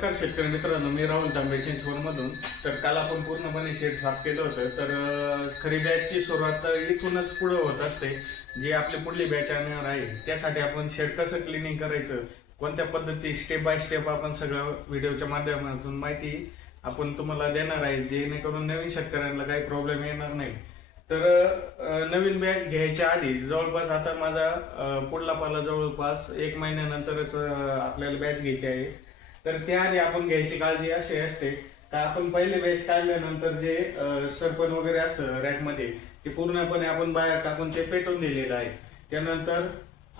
नमस्कार शेतकरी मित्रांनो मी राहुल तांबे चिंचवडमधून. तर काल आपण पूर्णपणे शेड साफ केलं होतं. तर खरी बॅचची सुरुवात इथूनच पुढे होत असते. जे आपली पुढली बॅच आणणार आहे त्यासाठी आपण शेड कसं क्लिनिंग करायचं कोणत्या पद्धती स्टेप बाय स्टेप आपण सगळं व्हिडिओच्या माध्यमातून माहिती आपण तुम्हाला देणार आहे. जेणेकरून नवीन शेतकऱ्यांना काही प्रॉब्लेम येणार नाही. तर नवीन बॅच घ्यायच्या आधी जवळपास आता माझा पुढला पाला जवळपास एक महिन्यानंतरच आपल्याला बॅच घ्यायची आहे. तर त्याआधी आपण घ्यायची काळजी अशी असते का आपण पहिले बॅच काढल्यानंतर जे सरपण वगैरे असतं रॅकमध्ये ते पूर्णपणे आपण बाहेर टाकून ते पेटवून दिलेलं आहे. त्यानंतर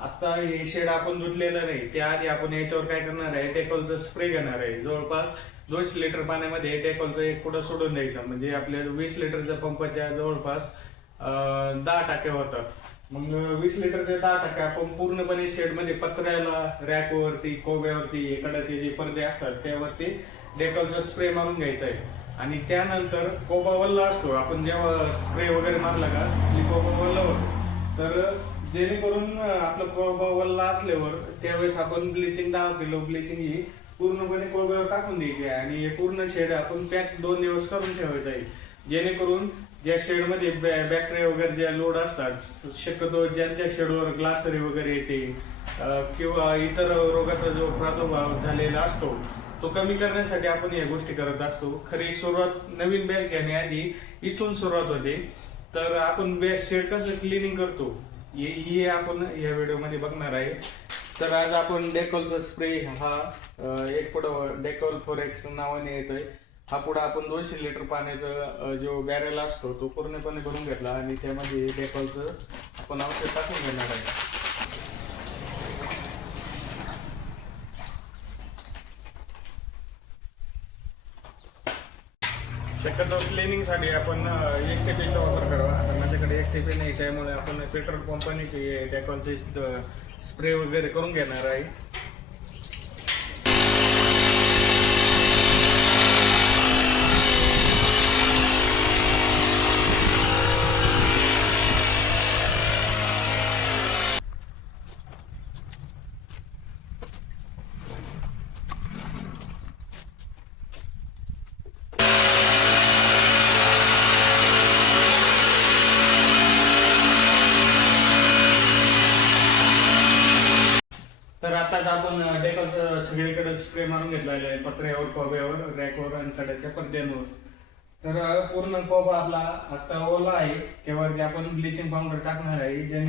आता हे शेड आपण धुतलेलं नाही त्याआधी आपण याच्यावर काय करणार आहे डेकॉलचा स्प्रे घेणार आहे. जवळपास दोनशे लिटर पाण्यामध्ये डेकॉलचं एक पुढं सोडून द्यायचं. म्हणजे आपल्या वीस लिटरच्या पंपाच्या जवळपास दहा टाके होतात. मग वीस लिटरचे दहा टक्के आपण पूर्णपणे शेडमध्ये पत्र्याला रॅकवरती कोब्यावरती एकाडाचे जे पडदे असतात त्यावरती डेकॉलचा स्प्रे मारून घ्यायचा आहे. आणि त्यानंतर कोबा वल्ला असतो. आपण जेव्हा स्प्रे वगैरे मारला का की कोबा वल्ला होतो तर जेणेकरून आपलं कोबा वल्ला असल्यावर त्यावेळेस आपण ब्लिचिंग दहा किलो ब्लिचिंग ही पूर्णपणे कोब्यावर टाकून द्यायची आहे. आणि हे पूर्ण शेड आपण पॅक दोन दिवस करून ठेवायचं आहे. जेणेकरून ज्या शेडमध्ये बॅटरी वगैरे ज्या लोड असतात शक्यतो ज्यांच्या शेडवर ग्लासरी वगैरे येते किंवा इतर रोगाचा जो प्रादुर्भाव झालेला असतो तो कमी करण्यासाठी आपण या गोष्टी करत असतो. खरी सुरुवात नवीन बॅच घेण्याआधी इथून सुरुवात होते. तर आपण बॅच शेड कसं क्लिनिंग करतो हे आपण या व्हिडिओमध्ये बघणार आहे. तर आज आपण डेकॉलचा स्प्रे हा एक पुढं डेकॉल फोरेक्स नावाने येतोय. हा पुढे आपण दोनशे लिटर पाण्याचा जो बॅरेल असतो तो पूर्णपणे भरून घेतला आणि त्यामध्ये डेकॉलचं आपण औषध टाकून घेणार आहे. शक्यतो क्लिनिंगसाठी आपण एक टीपीचा वापर करावा. आता माझ्याकडे एक टीपी नाही त्यामुळे आपण पेट्रोल कंपनीचे डेकॉलचे स्प्रे वगैरे करून घेणार आहे. आज आपण डेकॉलचं सगळीकडे स्प्रे मारून घेतला आहे. पत्र्यावर कोब्यावर रॅकवर आणि कड्याच्या पडद्यांवर. तर पूर्ण कोबा आपला आता ओला आहे. त्यावरती आपण ब्लिचिंग पावडर टाकणार आहे. ज्याने